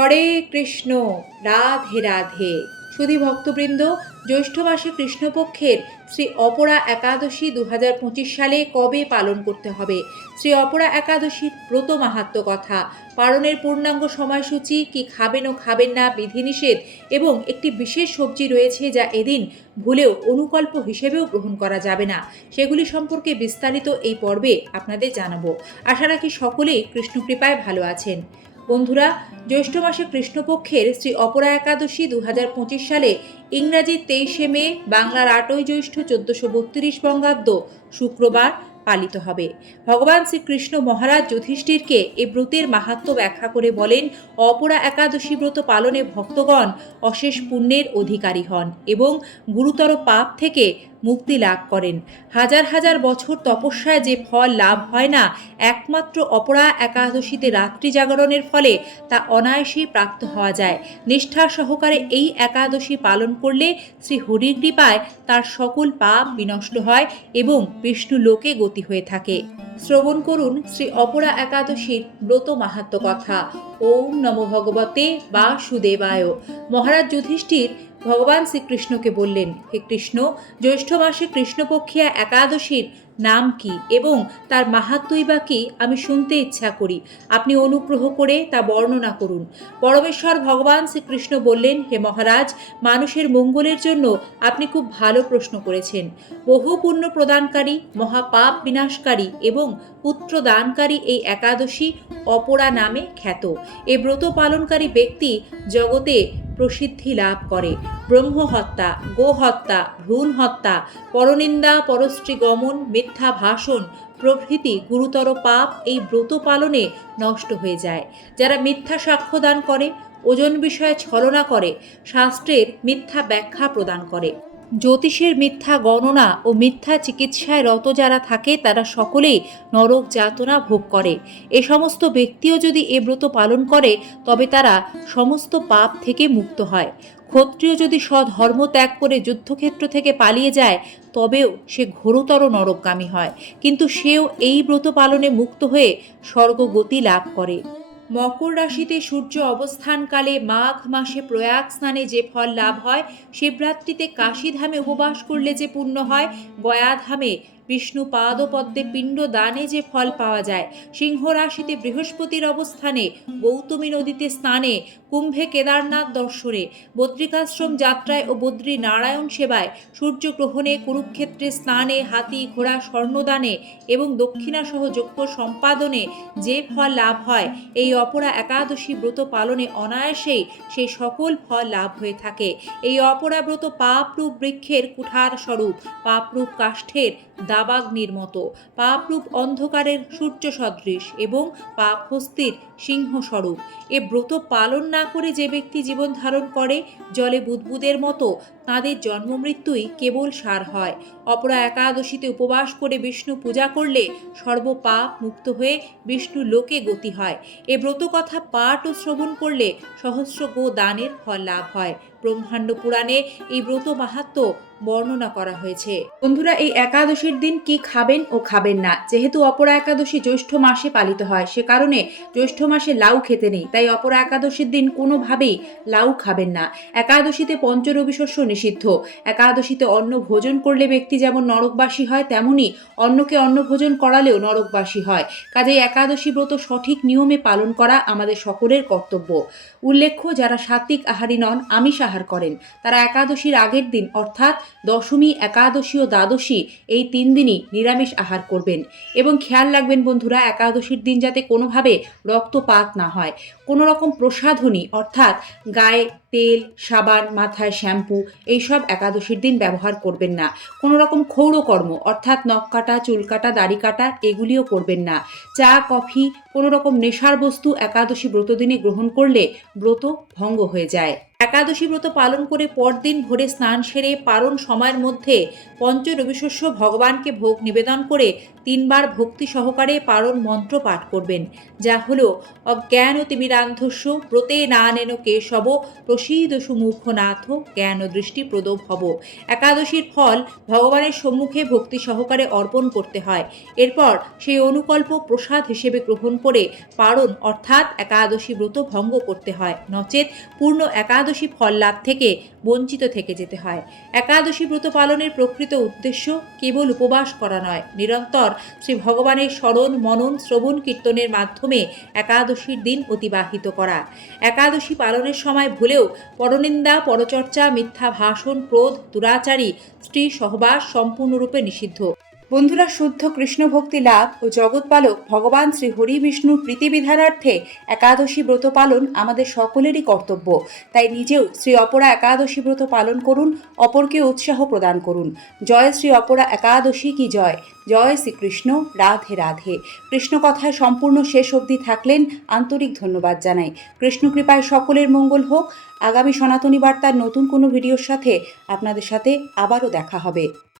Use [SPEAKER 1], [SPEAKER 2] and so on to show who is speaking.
[SPEAKER 1] হরে কৃষ্ণ, রাধে রাধে। সুধী ভক্তবৃন্দ, জ্যৈষ্ঠ মাসে কৃষ্ণপক্ষের শ্রী অপরা একাদশী দু হাজার পঁচিশ সালে কবে পালন করতে হবে? শ্রী অপরা একাদশীর ব্রত মাহাত্ম কথা, পালনের পূর্ণাঙ্গ সময়সূচি কি খাবেন ও খাবেন না বিধিনিষেধ এবং একটি বিশেষ সবজি রয়েছে যা এদিন ভুলেও অনুকল্প হিসেবেও গ্রহণ করা যাবে না, সেগুলি সম্পর্কে বিস্তারিত এই পর্বে আপনাদের জানাব। আশা রাখি সকলেই কৃষ্ণকৃপায় ভালো আছেন। বন্ধুরা, জ্যৈষ্ঠ মাসে কৃষ্ণপক্ষের শ্রী অপরা একাদশী দুহাজার পঁচিশ সালে ইংরাজির তেইশে মে বাংলার আটই জ্যৈষ্ঠ চোদ্দশো বত্রিশ বঙ্গাব্দ শুক্রবার পালিত হবে। ভগবান শ্রীকৃষ্ণ মহারাজ যুধিষ্ঠিরকে এ ব্রতের মাহাত্ম্য ব্যাখ্যা করে বলেন, অপরা একাদশী ব্রত পালনে ভক্তগণ অশেষ পুণ্যের অধিকারী হন এবং গুরুতর পাপ থেকে মুক্তি লাভ করেন। হাজার হাজার বছর তপস্যায় যে ফল লাভ হয় না, একমাত্র অপরা একাদশীতে রাত্রি জাগরণের ফলে তা অনায়াসেই প্রাপ্ত হওয়া যায়। নিষ্ঠা সহকারে এই একাদশী পালন করলে শ্রী হরির কৃপায় তার সকল পাপ বিনষ্ট হয় এবং বিষ্ণু লোকে গতি হয়ে থাকে। শ্রবণ করুন শ্রী অপরা একাদশীর ব্রত মাহাত্ম কথা। ওম নম ভগবতে বা সুদেবায় মহারাজ যুধিষ্ঠির ভগবান শ্রীকৃষ্ণকে বললেন, হে কৃষ্ণ, জ্যৈষ্ঠ মাসে কৃষ্ণপক্ষিয়া একাদশীর নাম কি এবং তার মাহাত্মই বা কি আমি শুনতে ইচ্ছা করি। আপনি অনুগ্রহ করে তা বর্ণনা করুন। পরমেশ্বর ভগবান শ্রীকৃষ্ণ বললেন, হে মহারাজ, মানুষের মঙ্গলের জন্য আপনি খুব ভালো প্রশ্ন করেছেন। বহু পুণ্য প্রদানকারী, মহাপাপ বিনাশকারী এবং পুত্র দানকারী এই একাদশী অপরা নামে খ্যাত। এ ব্রত পালনকারী ব্যক্তি জগতে প্রসিদ্ধি লাভ করে। ব্রহ্মহত্যা, গোহত্যা ভ্রূণ হত্যা পরনিন্দা পরশ্রী গমন মিথ্যা ভাষণ প্রভৃতি গুরুতর পাপ এই ব্রত পালনে নষ্ট হয়ে যায়। যারা মিথ্যা সাক্ষ্য দান করে, ওজন বিষয়ে ছলনা করে, শাস্ত্রের মিথ্যা ব্যাখ্যা প্রদান করে। জ্যোতিষের মিথ্যা গণনা ও মিথ্যা চিকিৎসায় রত যারা থাকে, তারা সকলেই নরক যাতনা ভোগ করে। এ সমস্ত ব্যক্তিও যদি এ ব্রত পালন করে, তবে তারা সমস্ত পাপ থেকে মুক্ত হয়। ক্ষত্রিয় যদি স্বধর্ম ত্যাগ করে যুদ্ধক্ষেত্র থেকে পালিয়ে যায়, তবেও সে ঘোরতর নরকগামী হয়। কিন্তু সেও এই ব্রত পালনে মুক্ত হয়ে স্বর্গগতি লাভ করে। মকর রাশিতে সূর্য অবস্থানকালে মাঘ মাসে প্রয়াগ স্নানে যে ফল লাভ হয়, শিবরাত্রিতে কাশীধামে উপবাস করলে যে পূর্ণ হয়, গয়াধামে বিষ্ণু পাদপদ্মে পিণ্ড দানে যে ফল পাওয়া যায় সিংহ রাশিতে বৃহস্পতির অবস্থানে, গৌতমী নদীতে স্নানে, কুম্ভে কেদারনাথ দর্শনে, বদ্রিকাশ্রম যাত্রায় ও বদ্রী নারায়ণ সেবায়, সূর্যগ্রহণে, কুরুক্ষেত্রে স্নানে, হাতি, ঘোড়া, স্বর্ণদানে এবং দক্ষিণাসহ যজ্ঞ সম্পাদনে যে ফল লাভ হয়, এই অপরা একাদশী ব্রত পালনে অনায়াসেই সেই সকল ফল লাভ হয়ে থাকে। এই অপরা ব্রত পাপরূপ বৃক্ষের কুঠার স্বরূপ, পাপরূপ কাষ্ঠের দাবাগ্নির মতো। পাপরূপ অন্ধকারের সূর্য সদৃশ এবং পাপ হস্তির সিংহস্বরূপ এ ব্রত পালন না করে যে ব্যক্তি জীবন ধারণ করে, জলে বুদবুদের মতো তাদের জন্ম মৃত্যুই কেবল সার হয়। অপরা একাদশীতে উপবাস করে বিষ্ণু পূজা করলে সর্বপাপ মুক্ত হয়ে বিষ্ণু লোকে গতি হয়। এ ব্রত কথা পাঠ ও শ্রবণ করলে সহস্র গো দানের ফল লাভ হয়। ব্রহ্মাণ্ড পুরাণে এই ব্রত মাহাত্ম বর্ণনা করা হয়েছে। বন্ধুরা, এই একাদশীর দিন কি খাবেন ও খাবেন না? যেহেতু অপরা একাদশী জ্যৈষ্ঠ মাসে পালিত হয়, সে কারণে জ্যৈষ্ঠ মাসে লাউ খেতে নেই। তাই অপরা একাদশীর দিন কোনোভাবেই লাউ খাবেন না। একাদশীতে পঞ্চরবি শস্য নিষিদ্ধ। একাদশীতে অন্ন ভোজন করলে ব্যক্তি যেমন নরকবাসী হয়, তেমনি অন্নকে অন্ন ভোজন করালেও নরকবাসী হয়। কাজেই একাদশী ব্রত সঠিক নিয়মে পালন করা আমাদের সকলের কর্তব্য। উল্লেখ্য, যারা সাত্বিক আহারী নন, আমিষ আহার করেন। তারা একাদশীর আগের দিন, অর্থাৎ দশমী, একাদশী ও দ্বাদশী এই তিন দিনই নিরামিষ আহার করবেন। এবং খেয়াল রাখবেন বন্ধুরা, একাদশীর দিন যাতে কোনোভাবে রক্তপাত না হয়। কোনো রকম প্রসাধনী, অর্থাৎ গায়ে তেল, সাবান, মাথায় শ্যাম্পু, এইসব একাদশীর দিন ব্যবহার করবেন না। কোনো রকম ক্ষৌরকর্ম, অর্থাৎ নখ কাটা, চুল কাটা, দাড়ি কাটা, এগুলিও করবেন না। চা, কফি কোনো রকম নেশার বস্তু একাদশী ব্রত দিনে গ্রহণ করলে ব্রত ভঙ্গ হয়ে যায়। একাদশী ব্রত পালন করে পরদিন ভোরে স্নান সেরে পারণ সময়ের মধ্যে পঞ্চ রবিশস্য ভগবানকে ভোগ নিবেদন করে তিনবার ভক্তি সহকারে পারণ মন্ত্র পাঠ করবেন, যা হল অজ্ঞান তিমিরান্ধস্য ব্রতে না নেন কেশব প্রসীদসু মুখনাথ জ্ঞান দৃষ্টি প্রদব হব একাদশীর ফল ভগবানের সম্মুখে ভক্তি সহকারে অর্পণ করতে হয়। এরপর সেই অনুকল্প প্রসাদ হিসেবে গ্রহণ করে পারণ, অর্থাৎ একাদশী ব্রত ভঙ্গ করতে হয়। নচেত পূর্ণ একাদশী ফল লাভ থেকে বঞ্চিত থেকে যেতে হয়। একাদশী ব্রত পালনের প্রকৃত উদ্দেশ্য কেবল উপবাস করা নয়, নিরন্তর শ্রী ভগবানের স্মরণ, মনন, শ্রবণ, কীর্তনের মাধ্যমে একাদশীর দিন অতিবাহিত করা। একাদশী পালনের সময় ভুলেও পরনিন্দা, পরচর্চা, মিথ্যা ভাষণ, ক্রোধ, দুরাচারী, স্ত্রী সহবাস সম্পূর্ণরূপে নিষিদ্ধ। বন্ধুরা শুদ্ধ কৃষ্ণ ভক্তি লাভ ও জগৎপালক ভগবান শ্রী হরি বিষ্ণুর প্রীতিবিধানার্থে একাদশী ব্রত পালন আমাদের সকলেরই কর্তব্য। তাই নিজেও শ্রী অপরা একাদশী ব্রত পালন করুন, অপরকে উৎসাহ প্রদান করুন। জয় শ্রী অপরা একাদশী কি জয়? জয় শ্রীকৃষ্ণ, রাধে রাধে। কৃষ্ণ কথায় সম্পূর্ণ শেষ অবধি থাকলেন, আন্তরিক ধন্যবাদ জানাই। কৃষ্ণ কৃপায় সকলের মঙ্গল হোক। আগামী সনাতনী বার্তার নতুন কোনো ভিডিওর সাথে আপনাদের সাথে আবারও দেখা হবে।